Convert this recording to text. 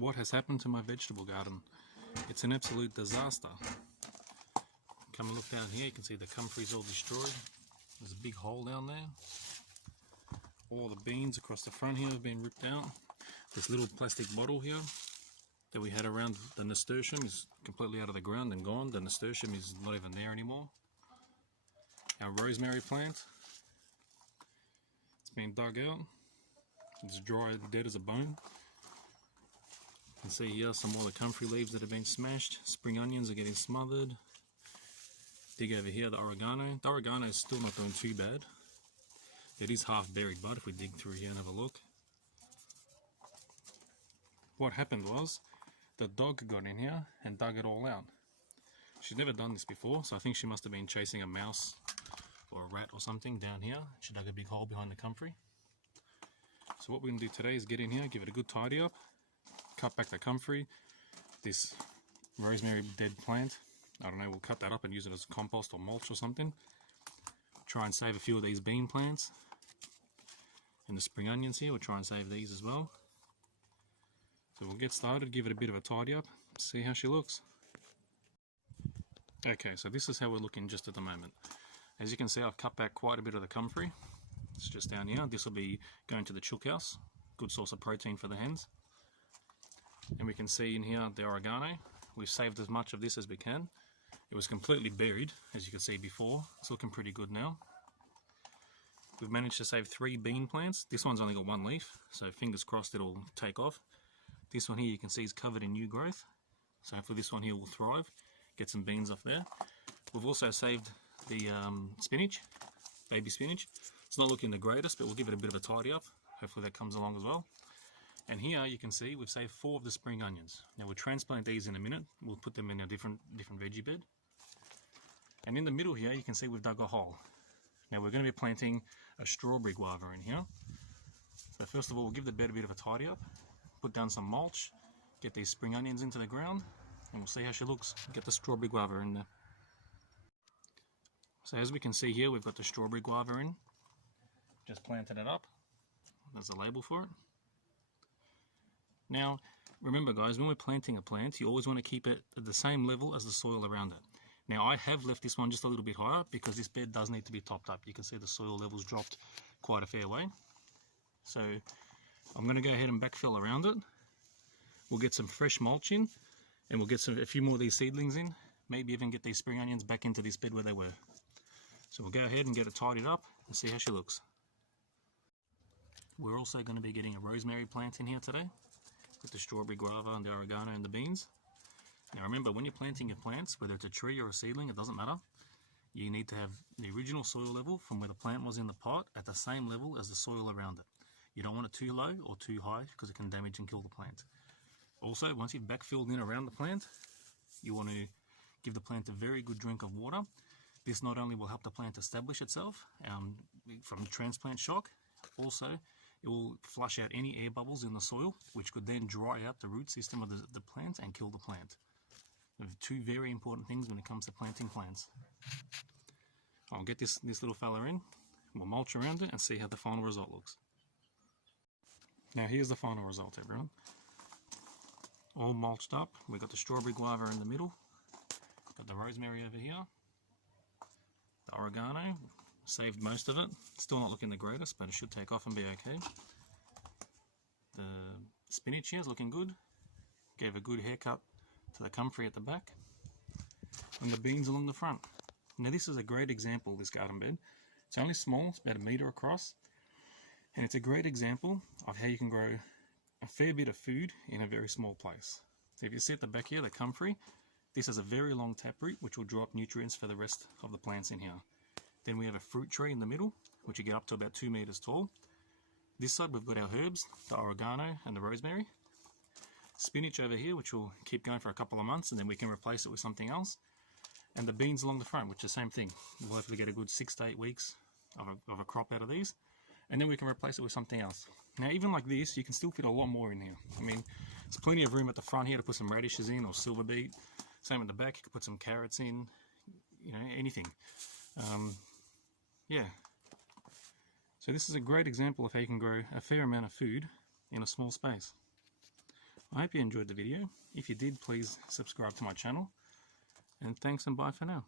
What has happened to my vegetable garden? It's an absolute disaster. Come and look down here, you can see the comfrey's all destroyed. There's a big hole down there. All the beans across the front here have been ripped out. This little plastic bottle here that we had around the nasturtium is completely out of the ground and gone. The nasturtium is not even there anymore. Our rosemary plant, it's been dug out. It's dry, dead as a bone. You can see here some more of the comfrey leaves that have been smashed. Spring onions are getting smothered. Dig over here, the oregano. The oregano is still not doing too bad. It is half buried, but if we dig through here and have a look. What happened was, the dog got in here and dug it all out. She's never done this before, so I think she must have been chasing a mouse or a rat or something down here. She dug a big hole behind the comfrey. So what we're going to do today is get in here, give it a good tidy up, cut back the comfrey, this rosemary dead plant. I don't know, we'll cut that up and use it as compost or mulch or something. Try and save a few of these bean plants. And the spring onions here, we'll try and save these as well. So we'll get started, give it a bit of a tidy up, see how she looks. Okay, so this is how we're looking just at the moment. As you can see, I've cut back quite a bit of the comfrey. It's just down here. This will be going to the chook house. Good source of protein for the hens. And we can see in here the oregano. We've saved as much of this as we can. It was completely buried, as you can see before. It's looking pretty good now. We've managed to save 3 bean plants. This one's only got 1 leaf, so fingers crossed it'll take off. This one here you can see is covered in new growth. So hopefully this one here will thrive. Get some beans off there. We've also saved the spinach, baby spinach. It's not looking the greatest, but we'll give it a bit of a tidy up. Hopefully that comes along as well. And here you can see we've saved 4 of the spring onions. Now we'll transplant these in a minute. We'll put them in a different veggie bed. And in the middle here you can see we've dug a hole. Now we're going to be planting a strawberry guava in here. So first of all, we'll give the bed a bit of a tidy up. Put down some mulch. Get these spring onions into the ground. And we'll see how she looks. Get the strawberry guava in there. So as we can see here, we've got the strawberry guava in. Just planted it up. There's a label for it. Now, remember guys, when we're planting a plant, you always want to keep it at the same level as the soil around it. Now, I have left this one just a little bit higher because this bed does need to be topped up. You can see the soil levels dropped quite a fair way. So, I'm going to go ahead and backfill around it. We'll get some fresh mulch in, and we'll get a few more of these seedlings in. Maybe even get these spring onions back into this bed where they were. So we'll go ahead and get it tidied up and see how she looks. We're also going to be getting a rosemary plant in here today with the strawberry guava and the oregano and the beans. Now remember, when you're planting your plants, whether it's a tree or a seedling, it doesn't matter. You need to have the original soil level from where the plant was in the pot at the same level as the soil around it. You don't want it too low or too high because it can damage and kill the plant. Also, once you've backfilled in around the plant, you want to give the plant a very good drink of water. This not only will help the plant establish itself from transplant shock, also it will flush out any air bubbles in the soil, which could then dry out the root system of the plant and kill the plant. There are 2 very important things when it comes to planting plants. I'll get this little fella in, we'll mulch around it and see how the final result looks. Now here's the final result, everyone. All mulched up, we've got the strawberry guava in the middle, got the rosemary over here, the oregano, saved most of it, still not looking the greatest, but it should take off and be okay. The spinach here is looking good, gave a good haircut to the comfrey at the back, and the beans along the front. Now this is a great example, this garden bed. It's only small, it's about 1 meter across, and it's a great example of how you can grow a fair bit of food in a very small place. So if you see at the back here, the comfrey, this has a very long taproot which will draw up nutrients for the rest of the plants in here. Then we have a fruit tree in the middle, which will get up to about 2 meters tall. This side we've got our herbs, the oregano and the rosemary. Spinach over here, which will keep going for a couple of months and then we can replace it with something else. And the beans along the front, which is the same thing. We'll hopefully get a good 6 to 8 weeks of a crop out of these. And then we can replace it with something else. Now even like this, you can still fit a lot more in here. I mean, there's plenty of room at the front here to put some radishes in or silver beet. Same at the back, you could put some carrots in, you know, anything. Yeah. So this is a great example of how you can grow a fair amount of food in a small space. I hope you enjoyed the video. If you did, please subscribe to my channel. And thanks and bye for now.